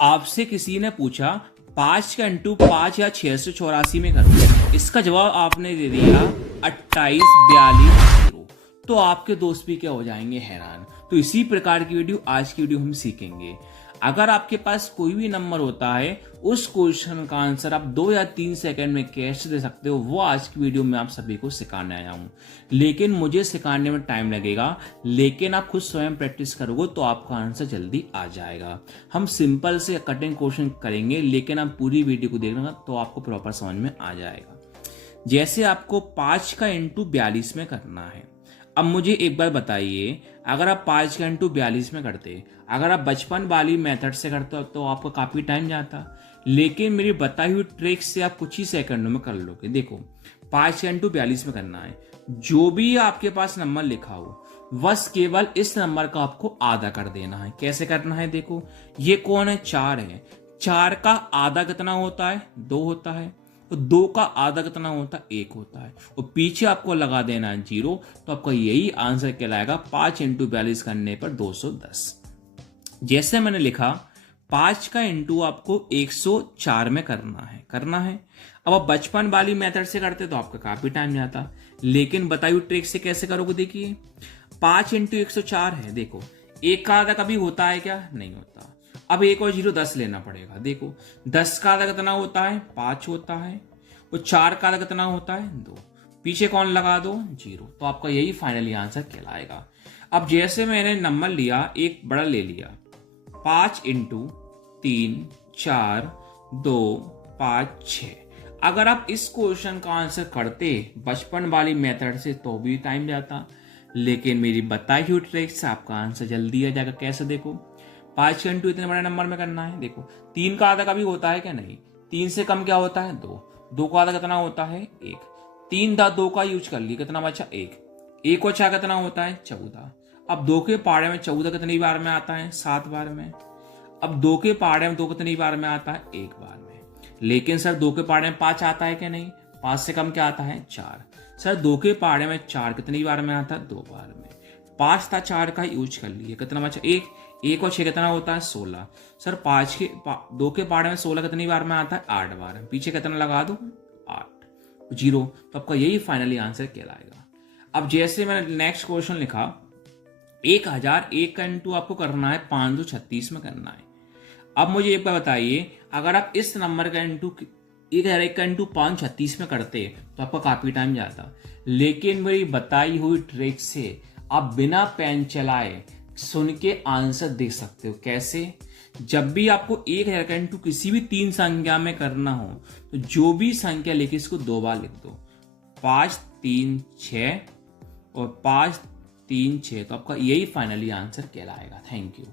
आपसे किसी ने पूछा 5 का इंटू 5 या 684 में करो। इसका जवाब आपने दे दिया 28 42 0। तो आपके दोस्त भी क्या हो जाएंगे, हैरान। तो इसी प्रकार की वीडियो आज की वीडियो हम सीखेंगे। अगर आपके पास कोई भी नंबर होता है, उस क्वेश्चन का आंसर आप 2 या 3 सेकंड में कैसे दे सकते हो, वो आज की वीडियो में आप सभी को सिखाने आया हूं। लेकिन मुझे सिखाने में टाइम लगेगा, लेकिन आप खुद स्वयं प्रैक्टिस करोगे तो आपका आंसर जल्दी आ जाएगा। हम सिंपल से कटिंग क्वेश्चन करेंगे, लेकिन आप पूरी वीडियो को देखना तो आपको प्रॉपर समझ में आ जाएगा। जैसे आपको 5 का इंटू 42 में करना है। अब मुझे एक बार बताइए, अगर आप 5 का इंटू 42 में करते, अगर आप बचपन वाली मेथड से करते हो तो आपको काफी टाइम जाता, लेकिन मेरी बताई हुई ट्रिक से आप कुछ ही सेकंडों में कर लोगे। देखो, 5 का इंटू 42 में करना है। जो भी आपके पास नंबर लिखा हो, बस केवल इस नंबर का आपको आधा कर देना है। कैसे करना है, देखो, ये कौन है, 4 है। 4 का आधा कितना होता है, 2 होता है। तो 2 का आधा कितना होता है, 1 होता है। और पीछे आपको लगा देना है 0। तो आपका यही आंसर कहलाएगा 5 इंटू 42 करने पर 210। जैसे मैंने लिखा, 5 का इंटू आपको 104 में करना है। अब आप बचपन वाली मेथड से करते तो आपका काफी टाइम जाता, लेकिन बताई हुई ट्रिक से कैसे करोगे, देखिए 5 इंटू 104 है। देखो, 1 का आधा कभी होता है क्या, नहीं होता। अब 1 और 0 10 लेना पड़ेगा। देखो, 10 का आधा कितना होता है, 5 होता है। और 4 का आधा कितना होता है, 2। पीछे कौन लगा दो, 0। तो आपका यही फाइनली आंसर कहलाएगा। अब जैसे मैंने नंबर लिया, एक बड़ा ले लिया, 5 इंटू 3 4 2 5 6। अगर आप इस क्वेश्चन का आंसर करते बचपन वाली मेथड से तो भी टाइम जाता, लेकिन मेरी बताई हुई ट्रिक से आपका आंसर जल्दी आ जाएगा। कैसे, देखो, 5 का इंटू इतने बड़े नंबर में करना है। देखो, 3 का आधा कभी होता है क्या, नहीं। 3 से कम क्या होता है, 2। 2 का आधा कितना होता है, 1। 3 था, 2 का यूज कर लिया, कितना बचा, 1। 1 और 6 कितना होता है, 14। अब 2 के पहाड़े में 14 कितनी बार में आता है, 7 बार में। अब 2 के पहाड़े में 2 कितनी बार में आता है, 1 बार में। लेकिन सर 2 के पहाड़े में 5 आता है क्या, नहीं। 5 से कम क्या आता है, 4। सर 2 के पहाड़े में 4 कितनी बार में आता है, 2 बार में। 5 था, 4 का यूज कर लिया, कितना बचा, 1। 1 और 6 कितना होता है, 16। सर 2 के पहाड़े में 16 कितनी बार में आता है, 8 बार में। पीछे कितना लगा दो, 8 0। तो आपका यही फाइनली आंसर कहलाएगा। अब जैसे मैंने नेक्स्ट क्वेश्चन लिखा, 1001 का इंटू आपको करना है 536 में करना है। अब मुझे एक बार बताइए, अगर आप इस नंबर का इंटू 1001 का इंटू 536 में करते तो आपका काफी टाइम जाता, लेकिन मेरी बताई हुई ट्रिक से आप बिना पेन चलाए सुन के आंसर देख सकते हो। कैसे, जब भी आपको 1000 का इंटू किसी भी 3 संख्या में करना हो, तो जो भी संख्या लिखी इसको 2 बार लिख दो, 5 3 6 और 5 3 6। तो आपका यही फाइनली आंसर कहलाएगा। Thank you.